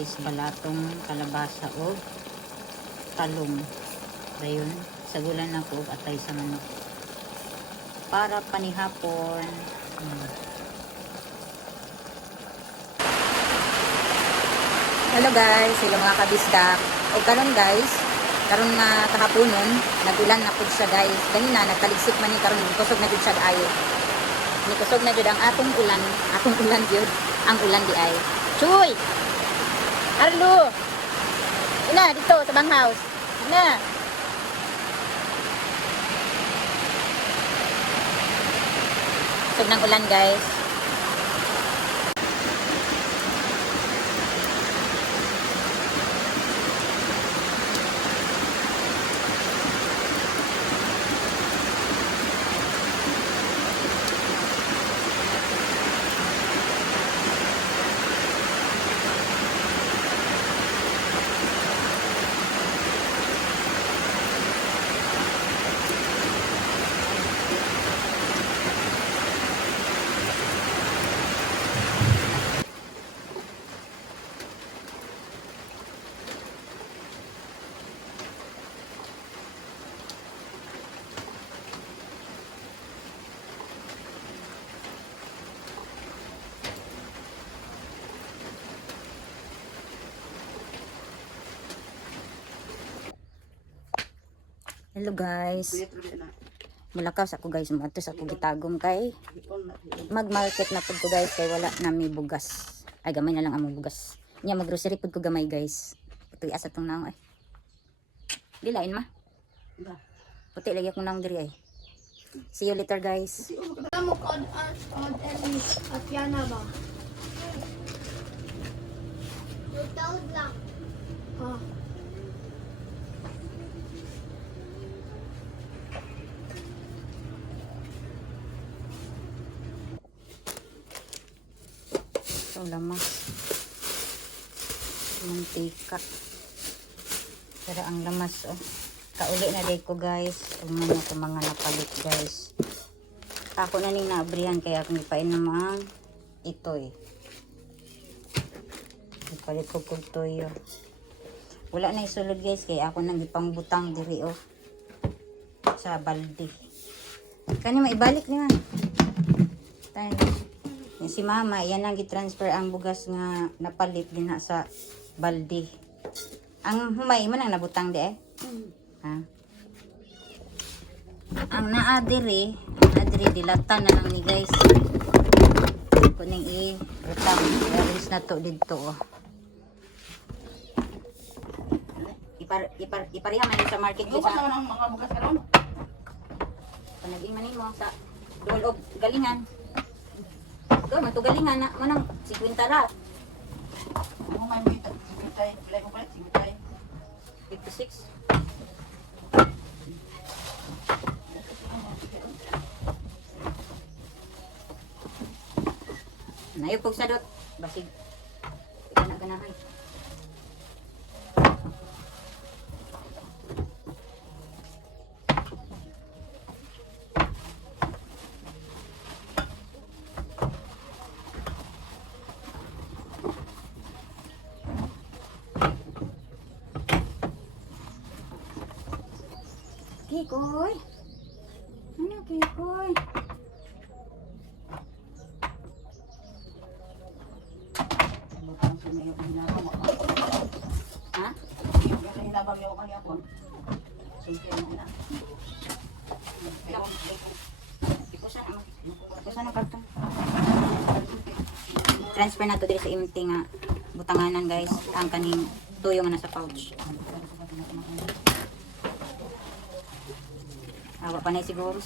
guys, balatong kalabasa o talong. Dayon, sagulan ako atay sa manok. Para panihapon. Hello guys, hello mga kabisdak. O karon guys, karon na kahaponon, nagulan na pud siya guys. Ganina nagtaligsik man ni karon kusog na jud siya ayo. Ni kusog na jud ang atong ulan jud, ang ulan di ay. Chuy! Arlo! Ina dito sa bang house. Ina. Kusog ng ulan guys. Hello guys. Mulakaw sa ako guys, matos ako gitagom kay mag-market na pud ko guys kay wala na mi bugas. Ay gamay na lang among bugas. Nya mag-grocery pud ko gamay guys. Puti asa tong naong ay. Dilain ma. Puti lagi akong naong diri ay. See you later guys. Mo kod Ellie at Yana ba? Tawag lang. Ah. So lamas. Mantika. Pero ang lamas oh. Kauli na day ko guys. Tingnan niyo kung mga napalit guys. Ako na ning naabrihan kaya akong ipain naman itoy. Ipalit ko kog toyo. Wala na isulod guys kaya ako nang ipang butang diri oh. Sa balde. Kani maibalik niya. Tayo. Si mama, yan ang gitransfer ang bugas nga napalit din sa balde. Ang humay mo nang nabutang di eh. Ha? Ang naadiri dilatan na lang ni guys. Kuning i-utang. Alis na to dito oh. Ipariha man sa market ko sa mga bugas karon. panaging manin mo sa duol og galingan. Do matugalingan na manang 50 ra. Ano may may sigitay, pilay ko pala sigitay. 56. Nayupog sa dot basig ganahan. Kikoy. Ano Kikoy? Ha? Ikusan ang karton. Transfer na to dito sa empty nga butanganan guys. Ang kaning tuyo nga nasa pouch. Awa pa na siguro.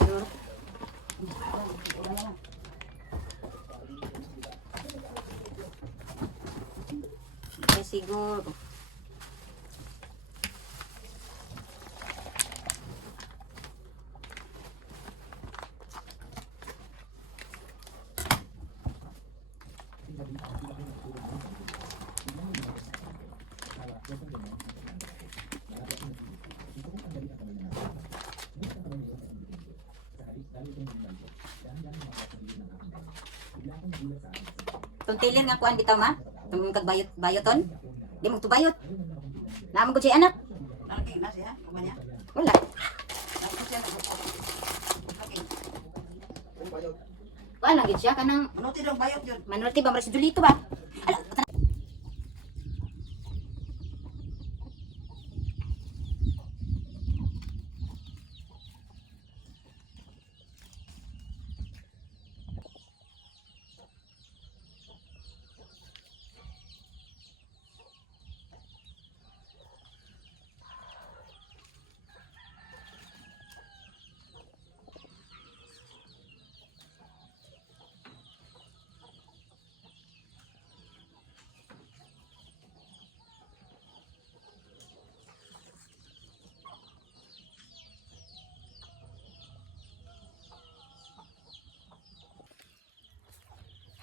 Siguro. Itong tilir nga kuan bitaw ma? Itong kagbayoton? Di mo tubayot. Naman ko siya anak. Nalagay na siya, kumanya. Wala. Nalagay siya, nalagay. Wala gid siya kanang Manuti daw bayot yun. manulti ba si Julito ba? Ala,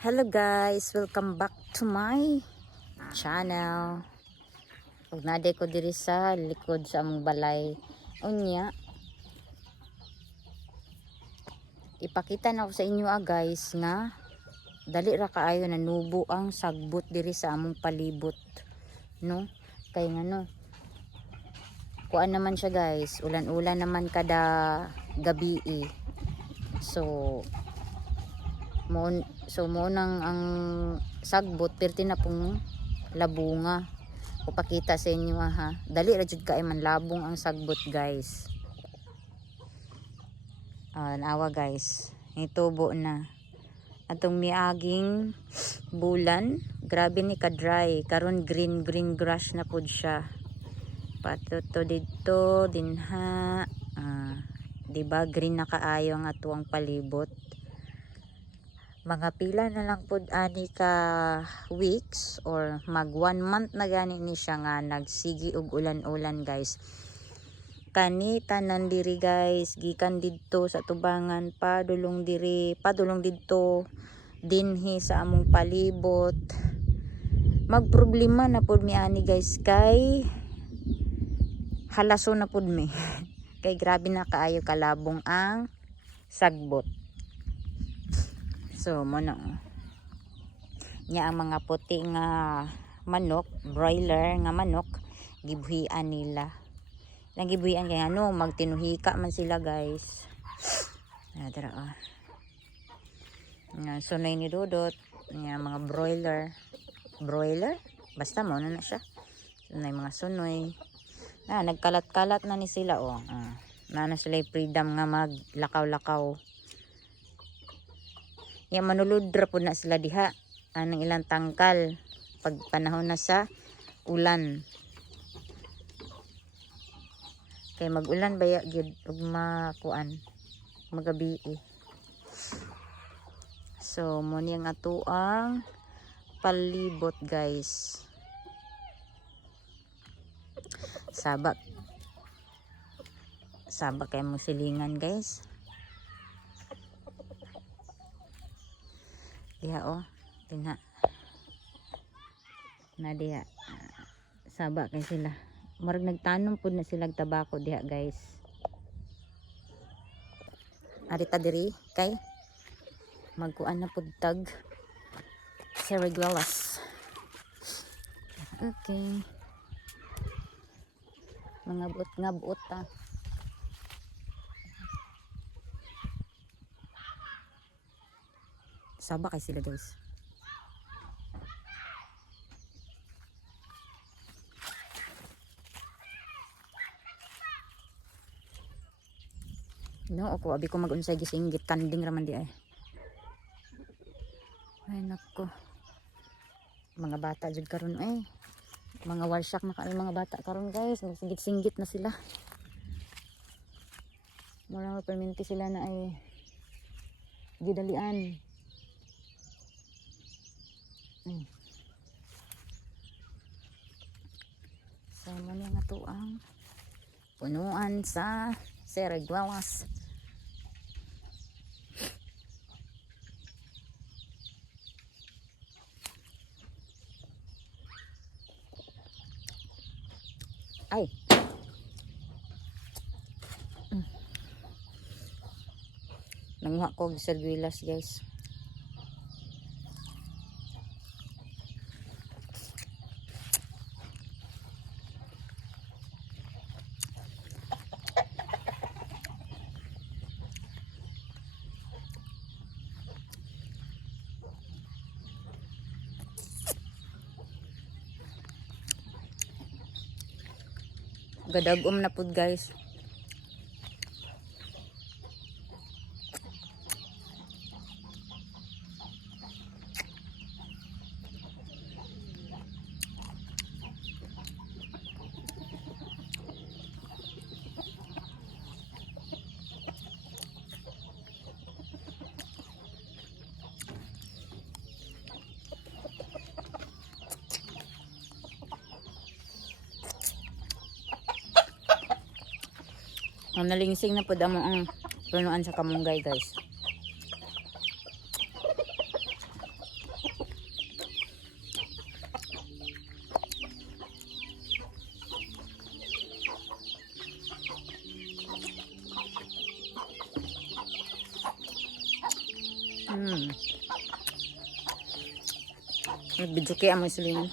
hello guys, welcome back to my channel. Pag naday ko diri sa likod sa among balay, unya ipakita na ko sa inyo guys nga dali ra kaayo na nubo ang sagbot diri sa among palibot, no? Kay nga no, kuan naman siya guys, ulan-ulan naman kada gabi So mo nang ang sagbot perti na pong labunga. Upakita sa inyo ha. Dali ra jud kay man labong ang sagbot guys. Nawa guys. Itubo na. Atong miaging bulan, grabe ni ka-dry. Karon green grass na pud siya. Patuto dito dinha. Diba green na kaayo ang atuang palibot. Mga pila na lang pud ani ka weeks or mag 1 month na gani ni siya nga nagsigi og ulan-ulan guys. Kani tanan diri guys, gikan didto sa tubangan padulong diri, padulong didto dinhi sa among palibot. Magproblema na pud mi ani guys kay halaso na pud mi. Kay grabe na kaayo kalabong ang sagbot. So, mono. Nya ang mga puti nga manok, broiler nga manok, gibuhian nila. Nang gibuhian kaya ano, magtinuhika man sila guys. Tara sunay ni Dudot, nya mga broiler, basta mo na siya. Sunay mga sunoy. Nagkalat-kalat na ni sila na sila freedom nga maglakaw-lakaw. Yang manuludra po na sila diha anang ilang tangkal pag panahon na sa ulan. Kay mag-ulan baya gyud ug makuan magabi. So mo ni ang atuang palibot guys. Sabak kay mo silingan guys. Diha tinha na diha saba kay sila marag nagtanom pud na sila tabako diha guys. Arita diri kay magkuan na pud tag seriguelas. Okay, mga buot ta. Saba kay sila guys. No, ako abi ko mag-unsay gisinggit tanding raman di ay. Ay nako. Mga bata jud karon ay. Mga warsak na karon mga bata karon guys, nagsinggit-singgit na sila. Mura perminti sila na ay gidalian. Sama niya nga to ang punuan sa seriguelas. Ay. Nanguha ko og seriguelas guys. Gadagom na pud guys. Nalingsing na po damo ang punuan sa kamunggay guys. Nagbidyo kaya mo silingan.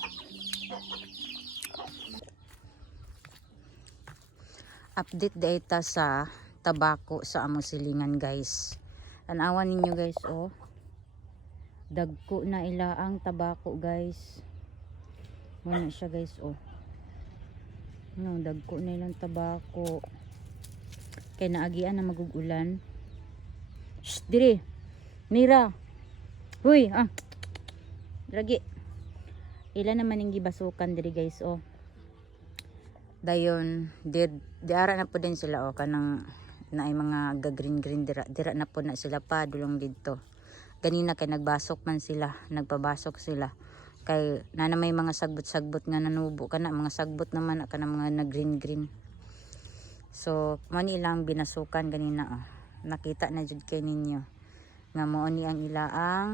Update data sa tabako sa amo silingan guys. Tanawan ninyo guys oh. Dagko na ila ang tabako guys. Wala siya guys oh. No, dagko na ilang tabako. Kaya naagian na magugulan. Shh, dire. Mira. Huy, ah. Dragi. Ila naman yung gibasukan dire guys oh. Dayon di ara na po din sila o kanang naay mga green dira na po na sila pa dulong didto. Ganina kay nagbasok man sila, nagpabasok sila kay na may mga sagbot nga nanubo kana mga sagbot naman kana mga na green. So mo ni ilang binasukan ganina oh. Nakita na jud kay ninyo nga mo ni ang ilaang